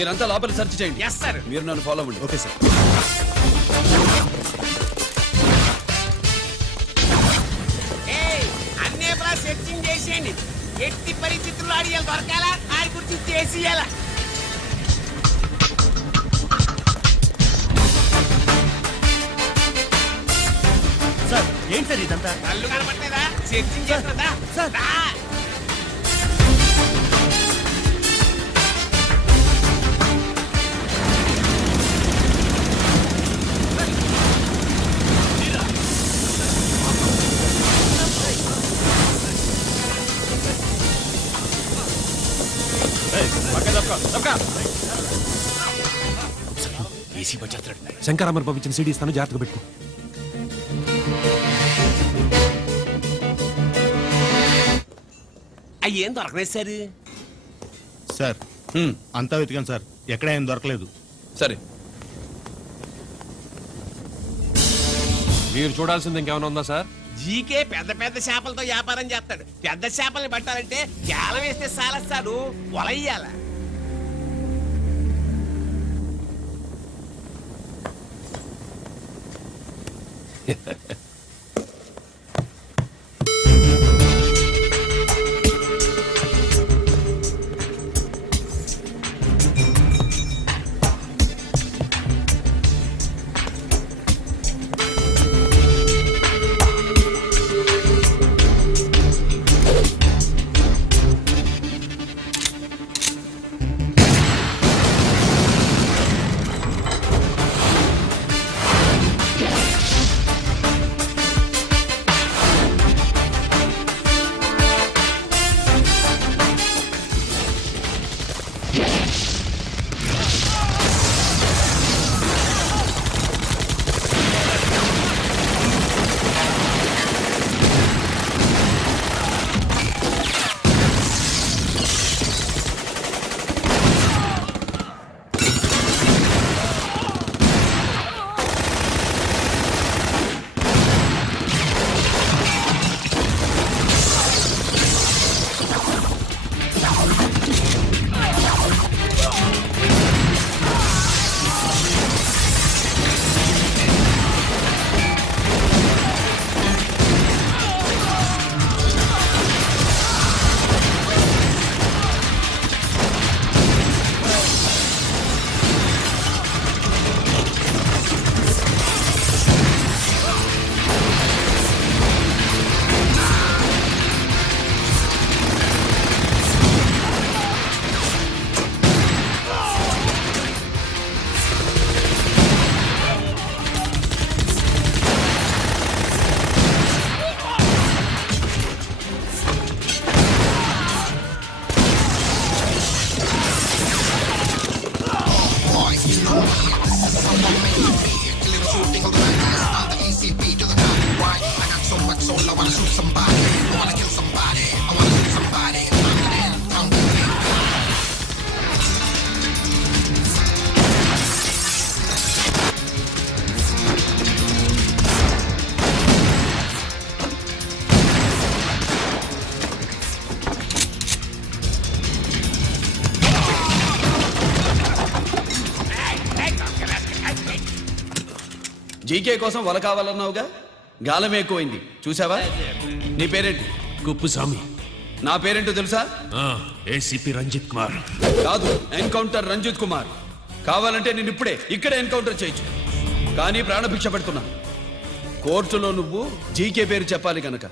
మీరంతా లోపల సెర్చ్ చేయండి. Yes sir. మీరు నన్ను ఫాలో అవ్వండి. Okay sir. అన్నే సెర్చింగ్ చేసేయండి. ఎట్టి పరిస్థితుల్లో ఆడియాలు దొరకాలా, ఆడి గురించి చేసేయాలా. సార్ ఏంటి సార్ ఇదంతా? కళ్ళు కనపడలేదా? సెర్చింగ్ చేస్తుందా సార్. ఏసీ వచ్చేస్తాడు. శంకరామర్ పంపించిన సీడీ ఇస్తాను, జాగ్రత్తగా పెట్టుకో. అయ్యేం దొరకలేదు సార్. సార్ అంతా వెతికాను సార్, ఎక్కడ ఏం దొరకలేదు. సరే, మీరు చూడాల్సింది ఇంకేమైనా ఉందా సార్? జీకే పెద్ద పెద్ద చేపలతో వ్యాపారం చేస్తాడు. పెద్ద చేపల్ని పట్టాలంటే కేలం వేస్తే సాలస్తాడు, వలయ్యాల. జీకే కోసం వల కావాలన్నావుగా, గాలం ఎక్కువైంది చూసావా? నీ పేరేంటి? కుప్పుస్వామి. నా పేరేంటో తెలుసా? ఏసీపీ రంజిత్ కుమార్. కాదు, ఎన్కౌంటర్ రంజిత్ కుమార్. కావాలంటే నేను ఇప్పుడే ఇక్కడే ఎన్కౌంటర్ చేయొచ్చు, కానీ ప్రాణభిక్ష పెడుతున్నా. కోర్టులో నువ్వు జీకే పేరు చెప్పాలి కనుక.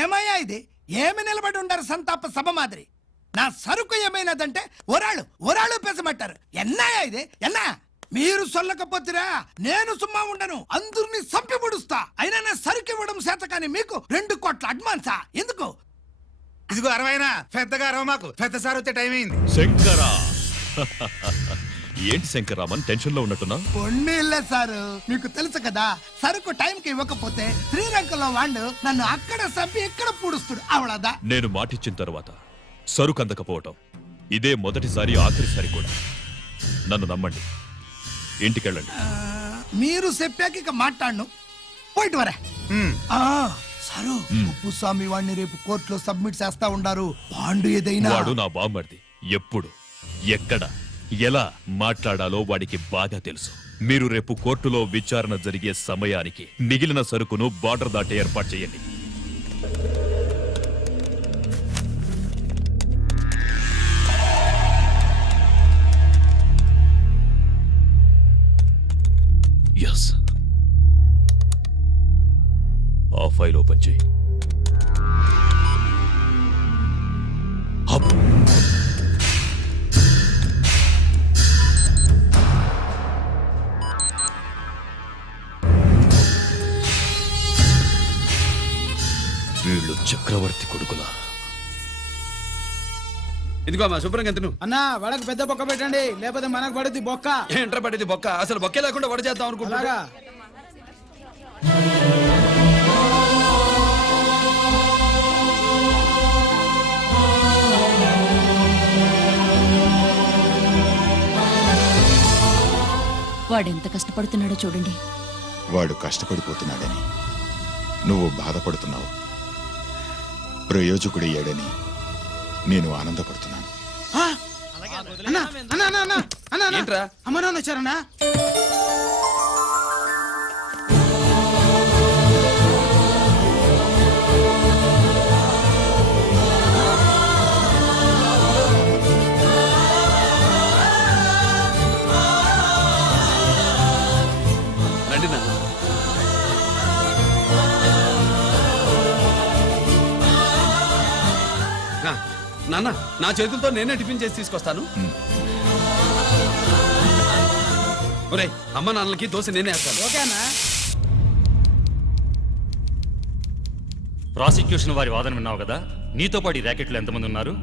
ఏమయ్యా ఇది? ఏమి నిలబడి ఉండరు సంతాప సభ మాదిరి? నా సరుకు ఏమైనదంటే ఒరాళ్ళు పెసమంటారు. ఎన్నాయా ఇది? ఎన్నా మీరు సొల్లకపోతురా నేను సుమ్మా ఉండను, అందరిని సంపి పొడుస్తా. అయినా నా సరుకు ఇవ్వడం చేత కానీ మీకు 2 కోట్ల అడ్వాన్సా? ఎందుకు? ఇదిగో 60 పెద్దగా అరవ, మాకు పెద్ద సార్ వచ్చే టైం అయింది. శంకరా ఏంటి శంకరామన్ టెన్షన్ లో ఉన్నట్టున్నా? పొన్నీళ్ళే సారు, మీకు తెలుసు కదా, సరుకు టైంకి ఇవ్వకపోతే శ్రీలంకలో వాడు నన్ను అక్కడ సంపి ఇక్కడ పూడుస్తుడు. అవడదా? నేను మాటిచ్చిన తర్వాత సరుకు అందకపోవటం ఇదే మొదటిసారి, ఆఖరిసారి కూడా. నన్ను నమ్మండి, ఇంటికెళ్ళండి. మీరు చెప్పాక ఇక మాట్లాడను. పోయిట్ వరా. సారు కుప్పుస్వామి వాడిని రేపు కోర్టులో సబ్మిట్ చేస్తా ఉండారు. బాండు ఏదైనా వాడు నా బామ్మర్ది. ఎప్పుడు ఎక్కడ ఎలా మాట్లాడాలో వాడికి బాగా తెలుసు. మీరు రేపు కోర్టులో విచారణ జరిగే సమయానికి మిగిలిన సరుకును బార్డర్ దాటి ఏర్పాటు చేయండి. ఎస్, ఆ ఫైల్ ఓపెన్ చేయి. అప్. వీళ్ళు చక్రవర్తి కొడుకులా? ఇదిగో మా శుభ్రంగా ఎంత అన్నా వడకు పెద్ద బొక్క పెట్టండి, లేకపోతే మనకు పడుద్ది బొక్క. ఏంట్రా పడేది బొక్క? అసలు బొక్కే లేకుండా వడ చేద్దాం అనుకుంటున్నా. అలాగా వాడెంత కష్టపడుతున్నాడో చూడండి. వాడు కష్టపడిపోతున్నాడని నువ్వు బాధపడుతున్నావు. ప్రయోజకుడయ్యాడని నేను ఆనందపడుతున్నాను. ఆ! అన్నా అన్నా అన్నా అన్నా అన్నా అన్నా. ఏంట్రా? అమ్మ నాన్న వచ్చారన్నా. రండి నాన్న. నాన్న, నా చేతులతో నేనే టిఫిన్ చేసి తీసుకొస్తాను. ఒరేయ్, అమ్మ నాన్నలకి దోశ నేనే వేస్తాను. ఓకే అన్నా. ప్రాసిక్యూషన్ వారి వాదన విన్నావు కదా. నీతో పాటు ఈ ర్యాకెట్లో ఎంతమంది ఉన్నారు?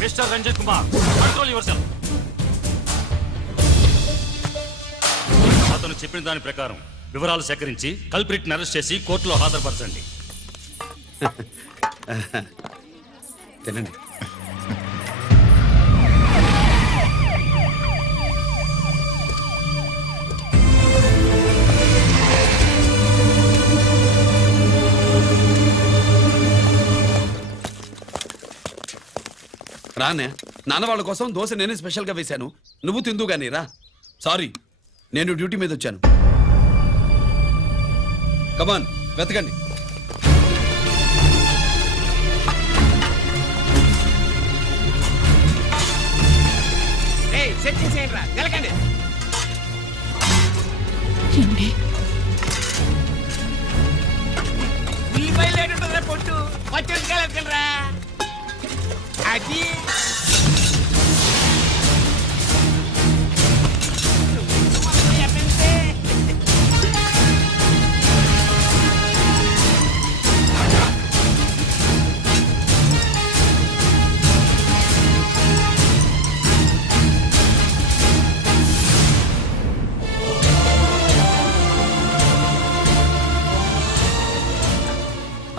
Mister Ranjith Kumar, control yourself. అతను చెప్పిన దాని ప్రకారం వివరాలు సేకరించి కల్ప్రిట్ అరెస్ట్ చేసి కోర్టులో హాజరుపరచండి. తినండి. రానే, నాన్న వాళ్ళ కోసం దోశ నేనే స్పెషల్ గా వేశాను. నువ్వు తిందు గానీ రా. సారీ, నేను డ్యూటీ మీద వచ్చాను. కమాన్, వెతకండి. ఏయ్, సెట్టింగ్ చేయండి రా, నిలకండి. ఏమండి? ఉల్లిపాయలు ఏడుంటుందిరా పొట్టు, పచ్చిమిరపకాయలు రా. అది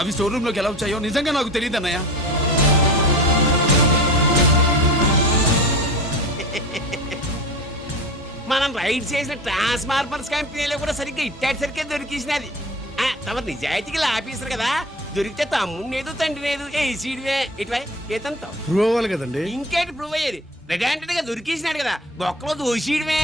అవి స్టోర్ రూమ్ లోకి ఎలా వచ్చాయో నిజంగా నాకు తెలియదు అన్నయ్య. మనం రైడ్ చేసిన ట్రాన్స్ఫార్మర్స్ కంపెనీలో కూడా సరిగ్గా ఇట్టాడు దొరికేసినది. తమ నిజాయితీగా ఆఫీసర్ కదా, దొరికితే తమ్ముడు తండ్రి లేదు ఏసీడివే ఇటువై ఏతంతో ప్రూవ్ అవ్వాలి కదండి. ఇంకేంటి ప్రూవ్ అయ్యేది? రెడ్ హ్యాండెడ్ గా దొరికేసినాడు కదా, బొక్కలో దోషీయడమే.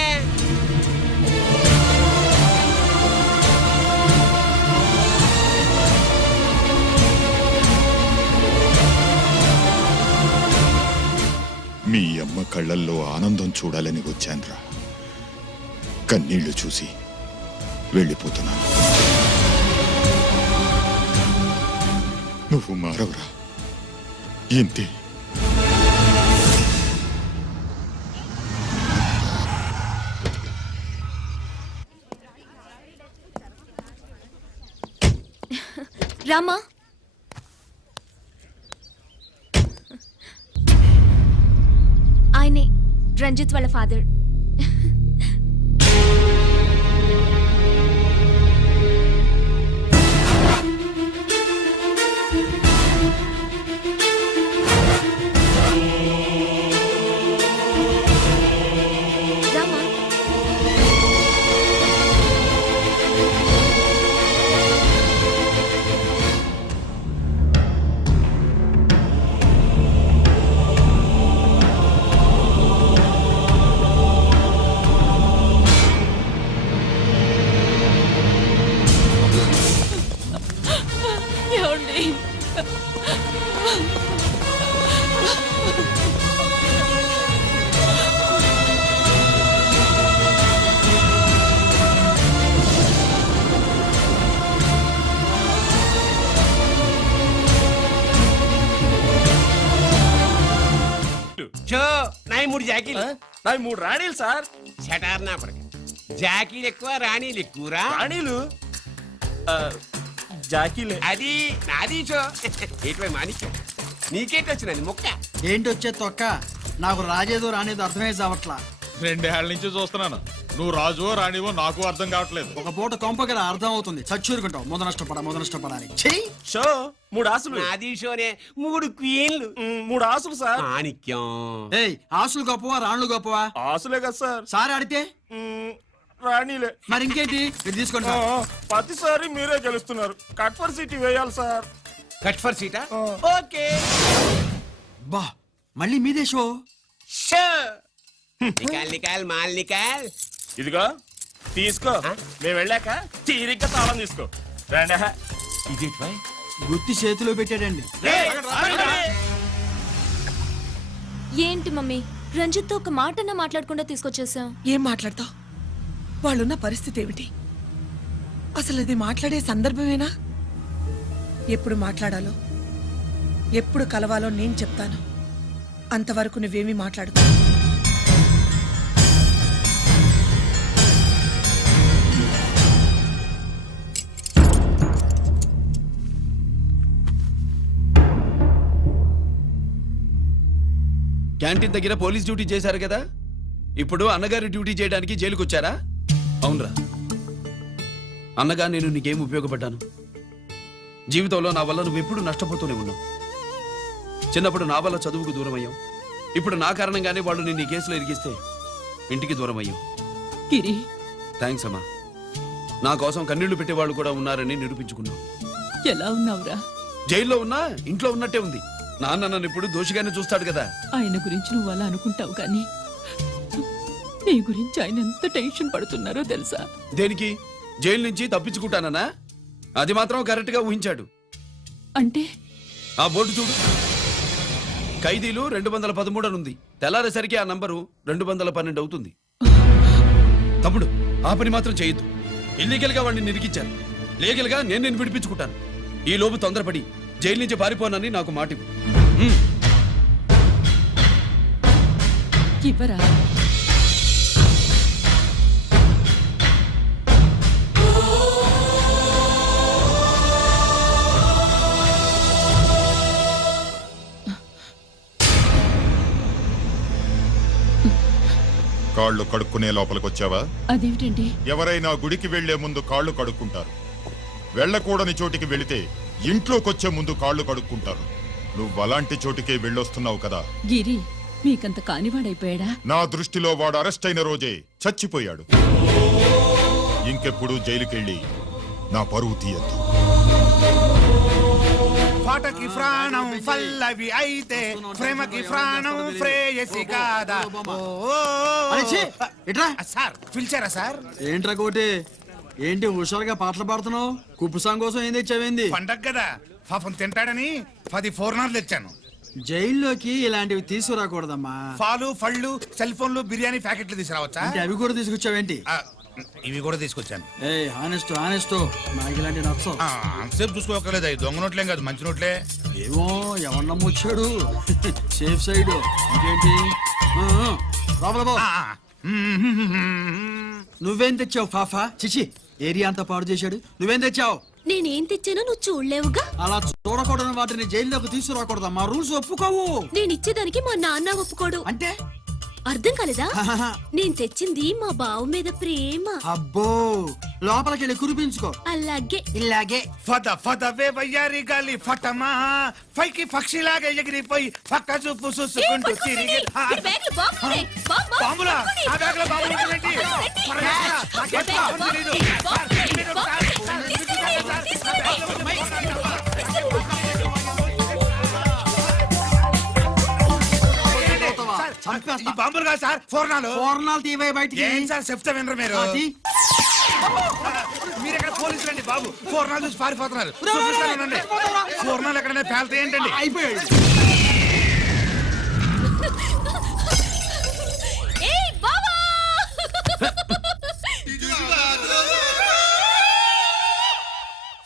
మీ అమ్మ కళ్ళల్లో ఆనందం చూడాలని వచ్చాన్రా. కన్నీళ్లు చూసి వెళ్ళిపోతున్నాను. నువ్వు మారవురా, ఇంతే. రామా ఆయనే రంజిత్ వాళ్ళ ఫాదర్. రామా ఏమండి? చో నాయి 3 జాకీలు. నాకు 3 రాణీలు సార్. షటార్ నా పడక. జాకీలు ఎక్కువ రాణీలు ఎక్కువరా. రాణీలు జాకీలే. అది నాది చో. ఏటివై మాణిక్యం నీకేటి వచ్చినది మొక్క. ఏంటి వచ్చే తొక్క? నాకు రాజేదో రానేదో అర్థమే చావట్లా. 2 ఏళ్ల నుంచి చూస్తున్నాను. నువ్వు రాజువో రాణివో నాకు అర్థం కావట్లేదు. ఒక పూట కొంపగల అర్థం అవుతుంది. చచ్చూరుకుంటావు. మొద నష్టపడాలి. చెయ్యి. షో 3 ఆసులు. నాది షోనే 3 క్వీన్లు. 3 ఆసులు సార్. మాణిక్యం ఏయ్, ఆసులు గొప్పవా రాణులు గొప్పవా? ఆసులే కదా సార్. సారి ఆడితే రాణీలే. మరి ఇంకేంటి? మీరు తీసుకోండి సార్. ప్రతిసారి మీరే గెలుస్తున్నారు. కట్ ఫర్ సిటీ వేయాలి సార్. కట్ ఫర్ సీటా. ఓకే బా, మళ్ళీ మీదే షో. షో. నికాల్ నికాల్ మాల్ నికాల్. ఇదిగో తీసుకో. మేము వెళ్ళాక తీరిగ్గా తాళం తీసుకో. రండి. ఇది గుత్తి చేతిలో పెట్టాడండి. ఏంటి మమ్మీ, రంజిత్తో ఒక మాటన్నా మాట్లాడకుండా తీసుకొచ్చేసాం. ఏం మాట్లాడతావు? వాళ్ళున్న పరిస్థితి ఏమిటి? అసలు ఇది మాట్లాడే సందర్భమేనా? ఎప్పుడు మాట్లాడాలో ఎప్పుడు కలవాలో నేను చెప్తాను. అంతవరకు నువ్వేమీ మాట్లాడుకో. క్యాంటీన్ దగ్గర పోలీస్ డ్యూటీ చేశారు కదా, ఇప్పుడు అన్నగారి డ్యూటీ చేయడానికి జైలుకి వచ్చారా? అవునరా అన్నగా, నేను నీకేం ఉపయోగపడ్డాను? జీవితంలో నా వల్ల నువ్వు ఎప్పుడు నష్టపోతూనే ఉన్నావు. చిన్నప్పుడు నా వల్ల చదువుకు దూరం అయ్యావు. ఇప్పుడు నా కారణంగానే వాళ్ళు నిన్ను ఈ కేసులో ఇరిగిస్తే ఇంటికి దూరం అయ్యావు. గిరి, థ్యాంక్స్ అమ్మా. నా కోసం కన్నీళ్లు పెట్టేవాళ్ళు కూడా ఉన్నారని నిరూపించుకున్నావు. ఎలా ఉన్నావురా? జైల్లో ఉన్నా ఇంట్లో ఉన్నట్టే ఉంది. నాన్న నన్ను ఇప్పుడు దోషిగానే చూస్తాడు కదా. ఆయన గురించి నువ్వు అలా అనుకుంటావు, కానీ నీ గురించి ఆయన ఎంత టెన్షన్ పడుతున్నారో తెలుసా? దేనికి? జైలు నుంచి తప్పించుకుంటానన్నా? అది మాత్రం కరెక్ట్ గా ఊహించాడు. అంటే ఆ బోర్డు చూడు, ఖైదీలు 213 అని ఉంది. తెల్లారేసరికి ఆ నంబరు 212 అవుతుంది. తమ్ముడు, ఆ పని మాత్రం చేయొద్దు. ఇల్లీగల్ గా వాడిని నిరికించారు. లీగల్ గా నేను విడిపించుకుంటాను. ఈ లోపు తొందరపడి జైలు నుంచి పారిపోనని నాకు మాట ఇవ్వు. ఇవ్వరా? కాళ్ళు కడుక్కునే లోపలికొచ్చావా? అదేమిటండి? ఎవరైనా గుడికి వెళ్లే ముందు కాళ్ళు కడుక్కుంటారు. వెళ్ళకూడని చోటికి వెళితే ఇంట్లోకొచ్చే ముందు కాళ్ళు కడుక్కుంటారు. నువ్వు అలాంటి చోటికే వెళ్ళొస్తున్నావు కదా. గిరి, మీకంత కానివాడైపోయాడా? నా దృష్టిలో వాడు అరెస్ట్ అయిన రోజే చచ్చిపోయాడు. ఇంకెప్పుడు జైలుకెళ్ళి నా పరువు తీయద్దు. పాటకి ప్రాణం పల్లవి అయితే ప్రేమకి ప్రాణం ప్రేయసి కాదా. ఎట్రా సార్ పిలిచారా సార్? ఏంట్రా కోటి, ఏంటి హుషారుగా పాటలు పాడుతున్నావు? కుప్పుసాంగ్ కోసం ఏం తెచ్చావేంది? పండగ కదా, పాపం తింటాడని 10 4 తెచ్చాను. జైల్లోకి ఇలాంటివి తీసుకురాకూడదమ్మా. పాలు పళ్ళు సెల్ ఫోన్లు బిర్యానీ ప్యాకెట్లు తీసుకురావచ్చా? అంటే అవి కూడా తీసుకొచ్చావేంటి? ఇవి కూడా తీసుకొచ్చాను. ఏ హానెస్ట్ నాకు ఇలాంటి నచ్చవు. అంతసేపు చూసుకోకలేదు. దొంగ నోట్లేం కాదు, మంచి నోట్లే. ఏమో ఎవరు నమ్మొచ్చాడు. Safe side. ఇంకేంటి? లోపల పో. నువ్వేం తెచ్చావు ఫాఫా? చిచి, ఏరియా అంతా పాడు చేశాడు. నువ్వేం తెచ్చావు? నేనేం తెచ్చానో నువ్వు చూడలేవుగా. అలా చూడకూడని వాటిని జైల్లోకి తీసుకురాకూడదు, మా రూల్స్ ఒప్పుకోవు. నేను ఇచ్చేదానికి మా నాన్న ఒప్పుకోడు. అంటే అర్థం కాలేదా? నేను తెచ్చింది మా బావు మీద ప్రేమ. అబ్బో, లోపలికి వెళ్ళి కురిపించుకో. అలాగే ఇలాగే ఫద ఫదవే వయ్యారి గాలి ఫటమా పైకి పక్షిలాగా ఎగిరిపోయి పక్క చూపు చూసుకుంటూ తిరిగి ఈ బ్యాగ్లో బాంబు ఉంది. బాంబు, బాంబులా? పట్టుకోండి. ఆ బ్యాగ్లో బాంబులు ఉంటుందేంటి? రండి. పరమేశ్వరా, నాకేం బాంబు తెలీదు. బాంబు, ఈ బాంబులు కాదు సార్, పూర్ణాలు. పూర్ణాలు తీవే బయటికి. ఏం సార్ చెప్తా వినరు మీరు? అది మీరు ఎక్కడ పోలీసులు అండి బాబు, పూర్ణాలు చూసి పారిపోతున్నారు. చూపిస్తానండి. పూర్ణాలు ఎక్కడైనా పేలితే ఏంటండి? అయిపోయాడు. ఏయ్ బావా!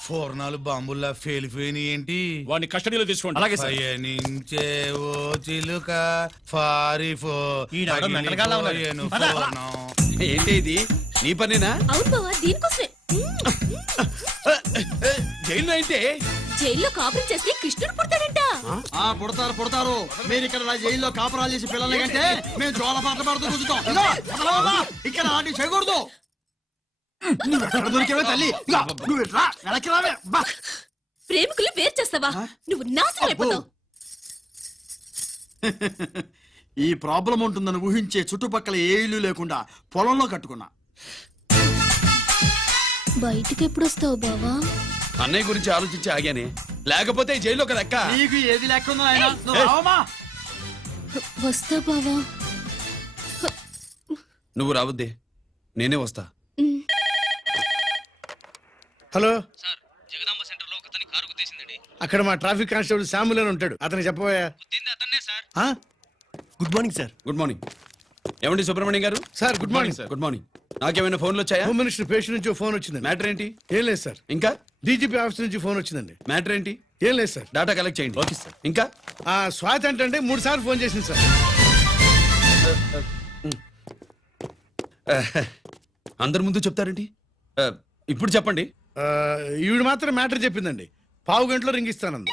పూర్ణాలు బాంబుల్లా ఫేలిపోయినాయి ఏంటి? వాడిని కస్టడీలో తీసుకోండి. అలాగే సార్. పయనించే ఓ చిలుక పారిపో ఈనాడు మెంటల్గాళ్ళ ఉన్నాడు. పగిలిపోయేను పద. పూర్ణం. ఏంటి ఇది నీ పనేనా? అవును బావా, దీనికోసమే. జైల్లో అయితే జైల్లో కాపురం చేస్తే కృష్ణుడు పుడతాడంట. పుడతారు. మీరు ఇక్కడ నా జైల్లో కాపురాలు చేసి పిల్లల కంటే మేము జోల పాటలు పాడుతూ కూర్చుంటాం. ఇదిగో, అసలు బాబా, ఇక్కడ అలాంటివి చేయకూడదు. నువ్వు ఎక్కడ దొరికేవే తల్లి? ఇదిగో, నువ్వు రా, వెనక్కి రావే. బా. ప్రేమికులు వేరు చేస్తావా? నువ్వు నాశనం అయిపోతావు. ఈ ప్రాబ్లం ఉంటుందని ఊహించే చుట్టుపక్కల ఏ ఇల్లు లేకుండా పొలంలో కట్టుకున్నా. బయటికి ఎప్పుడు వస్తావు బావా? అన్నయ్య గురించి ఆలోచించి ఆగానే, లేకపోతే ఈ జైల్లో ఒక లెక్క. నీకు ఏది లేకుండా ఆయన నువ్వు రావమ్మా. వస్తా బావా. నువ్వు రావద్దే, నేనే వస్తా. హలో అక్కడ మా ట్రాఫిక్ కానిస్టేబుల్ శామ్యుల్ అని ఉంటాడు, అతనికి చెప్పబోయా. Good morning sir. Good morning. ఏమండి Subrahmanyam garu? Sir good morning sir. Good morning. నాకేమైనా ఫోన్లు వచ్చాయా? హోమ్ మినిస్టర్ పేషెంట్ నుంచి ఫోన్ వచ్చిందండి. మ్యాటర్ ఏంటి? ఏం లేదు సార్. ఇంకా డీజీపీ ఆఫీస్ నుంచి ఫోన్ వచ్చిందండి. మ్యాటర్ ఏంటి? ఏం లేదు సార్. డాటా కలెక్ట్ చేయండి. Okay sir. ఇంకా ఆ స్వాతి అంటే 3 సార్లు ఫోన్ చేసింది సార్. అందరి ముందు చెప్తారేంటి? ఇప్పుడు చెప్పండి. ఈవిడ మాత్రం మ్యాటర్ చెప్పిందండి. పావు గంటలో రింగ్ ఇస్తానంది.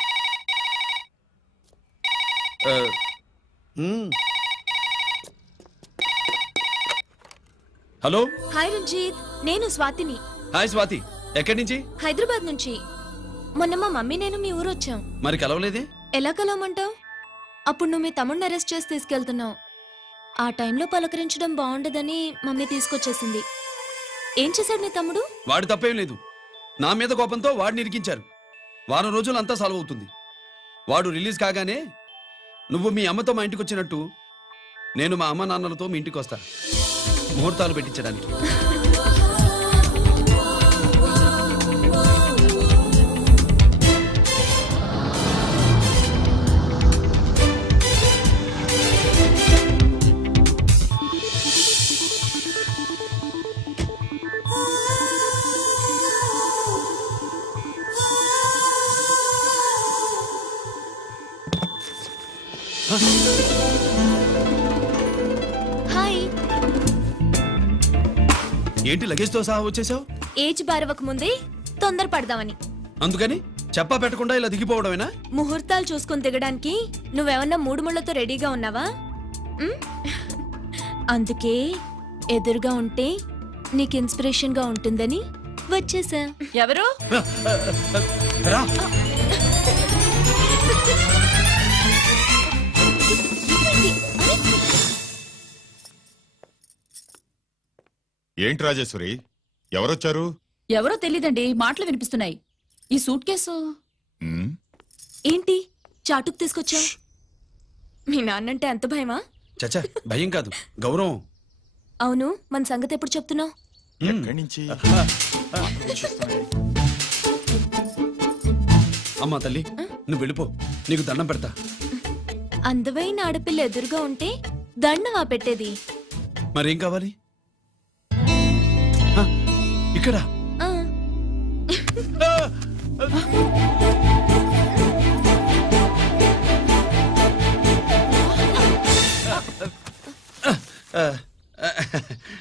హలో. హాయ్ రంజిత్, నేను స్వాతిని. హాయ్ స్వాతి. ఎక్కడి నుంచి? హైదరాబాద్ నుంచి. మొన్న మా మమ్మీ నేను మీ ఊరు వచ్చాం. మరి కలవలేదే? ఎలా కలవమంటావు? అప్పుడు నువ్వు మీ తమ్ముడిని అరెస్ట్ చేసి తీసుకెళ్తున్నావు. ఆ టైంలో పలకరించడం బాగుండదని మమ్మీ తీసుకొచ్చేసింది. ఏం చేశాడు నీ తమ్ముడు? వాడి తప్పేం లేదు. నా మీద కోపంతో వాడిని ఇరికించారు. వారం రోజులు అంతా సాల్వ్ అవుతుంది. వాడు రిలీజ్ కాగానే నువ్వు మీ అమ్మతో మా ఇంటికి వచ్చినట్టు నేను మా అమ్మ నాన్నలతో మీ ఇంటికి వస్తా, ముహూర్తాలు పెట్టించడానికి. హాయ్. ఏంటి లగేజ్తో సహా వచ్చేసావు? ఏజ్ బారవక ముందే తొందర పడదామని. అందుకని చెప్పా పెట్టకుండా ఇలా దిగిపోవడమేనా? ముహూర్తాలు చూసుకొని దిగడానికి నువ్వేమన్నా 3 ముళ్ళతో రెడీగా ఉన్నావా? ఉమ్? అందుకే ఎదురుగా ఉంటే నీకు ఇన్స్పిరేషన్ గా ఉంటుందని వచ్చేసా. ఎవరు? రా. ఏంటి రాజేశ్వరి, ఎవరొచ్చారు? ఎవరో తెలీదండి, మాటలు వినిపిస్తున్నాయి. ఈ సూట్ కేసు ఉమ్, ఏంటి చాటుకు తీసుకొచ్చా? మీ నాన్నంటే అంత భయమా? చచ్చా, భయం కాదు, గౌరవం. అవును, మన సంగతి ఎప్పుడు చెప్తున్నావు? ఎక్కడి నుంచి? అమ్మా తల్లి, నువ్వు వెళ్ళిపో, నీకు దండం పెడతా. అందమైన ఆడపిల్ల ఎదురుగా ఉంటే దండవా పెట్టేది? మరేం కావాలి? హ, ఇక్కడ ఆ.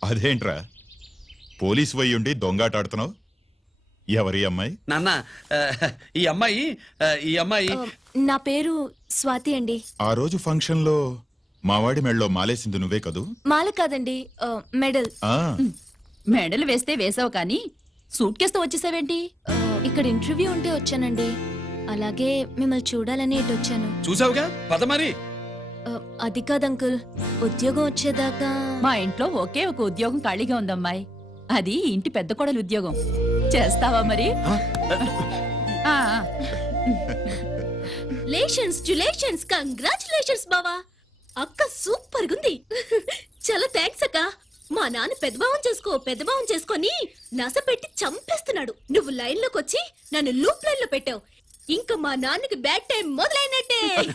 అదేంట్రా, పోలీసు వయ్యుండి దొంగాటాడుతున్నావు? ఎవరి అమ్మాయి? నాన్న ఈ అమ్మాయి నా పేరు స్వాతి అండి. ఆ రోజు ఫంక్షన్ లో మావాడి మెళ్ళలో మాలేసింది నువ్వే కదూ? మాల కాదండి, మెడల్. ఆ, మెడలు వేస్తే వేసావు కానీ సూట్ కేసుతో వచ్చేసావేంటి? ఇక్కడ ఇంటర్వ్యూ ఉంటే వచ్చానండి. అలాగే మిమ్మల్ని చూడాలని ఇటు వచ్చాను. చూసావుగా పద మరి. అది కాదు అంకుల్, ఉద్యోగం వచ్చేదాకా. మా ఇంట్లో ఒకే ఒక ఉద్యోగం ఖాళీగా ఉందమ్మాయి. అది ఇంటి పెద్ద కోడలు ఉద్యోగం. చేస్తావా మరి? ఆ, లేషన్స్ కంగ్రాచులేషన్స్ బావా. అక్క సూపర్ గుంది. చాలా థ్యాంక్స్ అక్క. మా నాన్న పెద్దభావం చేసుకొని నస పెట్టి చంపేస్తున్నాడు. నువ్వు లైన్ లోకి వచ్చి నన్ను లూప్ లైన్ లో పెట్టావు. ఇంకా మా నాన్నకి బ్యాడ్ టైం మొదలైనట్టే.